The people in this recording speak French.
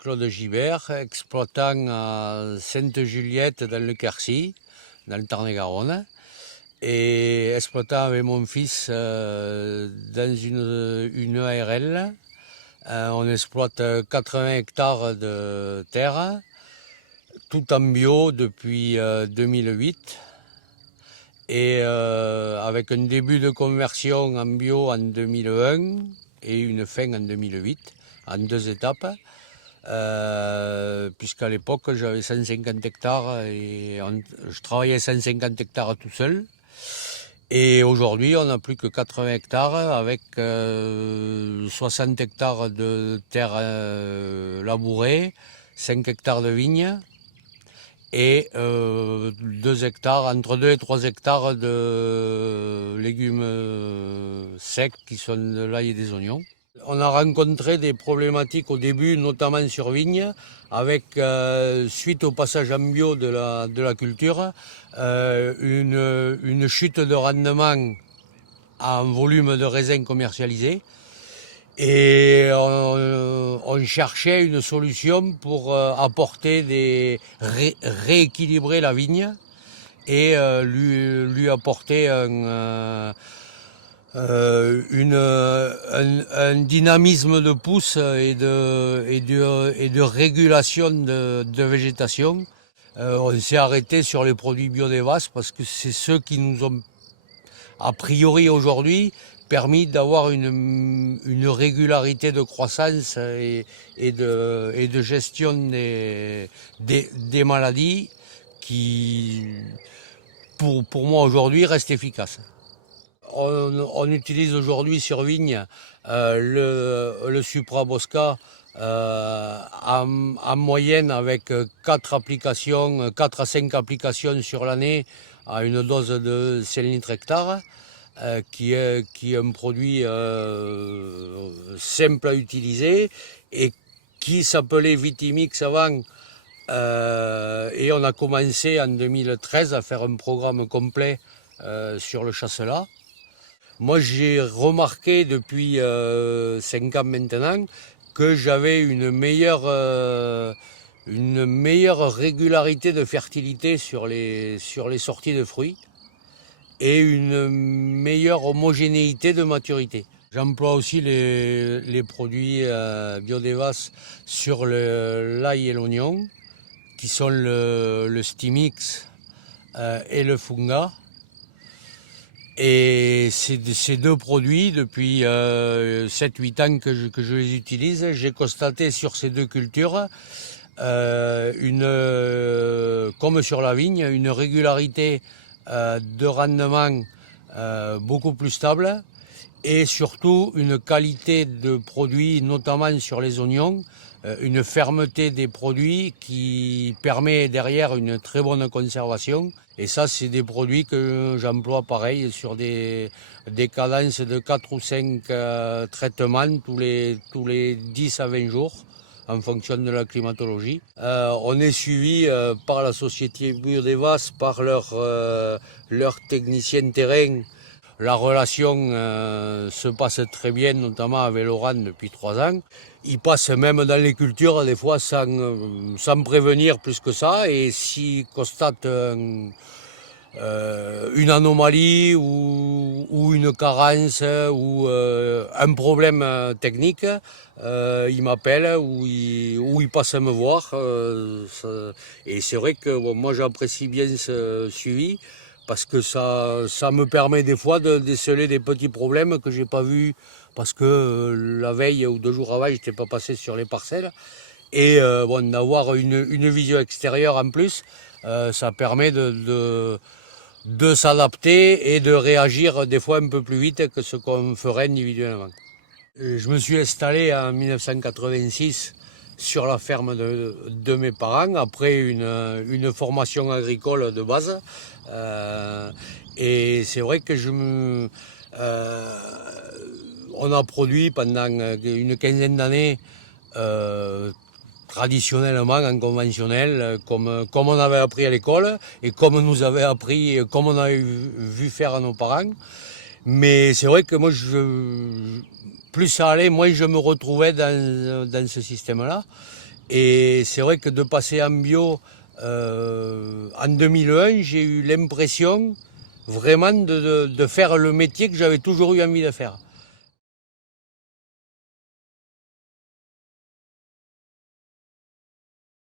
Claude Gibert, exploitant à Sainte-Juliette dans le Quercy, dans le Tarn-et-Garonne, et exploitant avec mon fils dans une ARL. On exploite 80 hectares de terre, tout en bio depuis 2008, et avec un début de conversion en bio en 2001 et une fin en 2008, en 2 étapes. Puisqu'à l'époque j'avais 150 hectares et je travaillais 150 hectares tout seul. Et aujourd'hui on n'a plus que 80 hectares avec 60 hectares de terre labourée, 5 hectares de vignes et 2 hectares, entre 2 et 3 hectares de légumes secs qui sont de l'ail et des oignons. On a rencontré des problématiques au début, notamment sur vigne, avec, suite au passage en bio de la culture, une chute de rendement en volume de raisin commercialisé. Et on cherchait une solution pour rééquilibrer la vigne et lui apporter un dynamisme de pousse et de régulation de végétation. On s'est arrêté sur les produits Biodevas parce que c'est ceux qui nous ont, a priori aujourd'hui, permis d'avoir une régularité de croissance et de gestion des maladies qui, pour moi aujourd'hui, restent efficaces. On utilise aujourd'hui sur vigne le Supra Bosca en moyenne avec 4 à 5 applications sur l'année à une dose de 5 litres hectare, qui est un produit simple à utiliser et qui s'appelait Vitimix avant. Et on a commencé en 2013 à faire un programme complet sur le chasselas. Moi, j'ai remarqué depuis 5 ans maintenant que j'avais une meilleure régularité de fertilité sur les sorties de fruits et une meilleure homogénéité de maturité. J'emploie aussi les produits Biodevas sur l'ail et l'oignon, qui sont le Stimix et le Funga. Et ces deux produits, depuis 7-8 ans que je les utilise, j'ai constaté sur ces deux cultures, comme sur la vigne, une régularité de rendement beaucoup plus stable et surtout une qualité de produits, notamment sur les oignons, une fermeté des produits qui permet derrière une très bonne conservation. Et ça, c'est des produits que j'emploie pareil sur des cadences de 4 ou 5 traitements tous les 10 à 20 jours en fonction de la climatologie. On est suivi par la société Biodevas, par leur technicien terrain. La relation se passe très bien, notamment avec Laurent depuis 3 ans. Il passe même dans les cultures, des fois sans prévenir plus que ça. Et s'il constate une anomalie ou une carence ou un problème technique, il m'appelle ou il passe à me voir. Et c'est vrai que bon, moi j'apprécie bien ce suivi parce que ça me permet des fois de déceler des petits problèmes que j'ai pas vus parce que la veille ou 2 jours avant j'étais pas passé sur les parcelles. Et bon, d'avoir une vision extérieure en plus, ça permet de s'adapter et de réagir des fois un peu plus vite que ce qu'on ferait individuellement. Je me suis installé en 1986 sur la ferme de mes parents après une formation agricole de base. Et c'est vrai que on a produit pendant une quinzaine d'années traditionnellement en conventionnel, comme on avait appris à l'école et comme nous avait appris, comme on avait vu faire à nos parents. Mais c'est vrai que moi, plus ça allait, moins je me retrouvais dans ce système-là. Et c'est vrai que de passer en bio en 2001, j'ai eu l'impression vraiment de faire le métier que j'avais toujours eu envie de faire.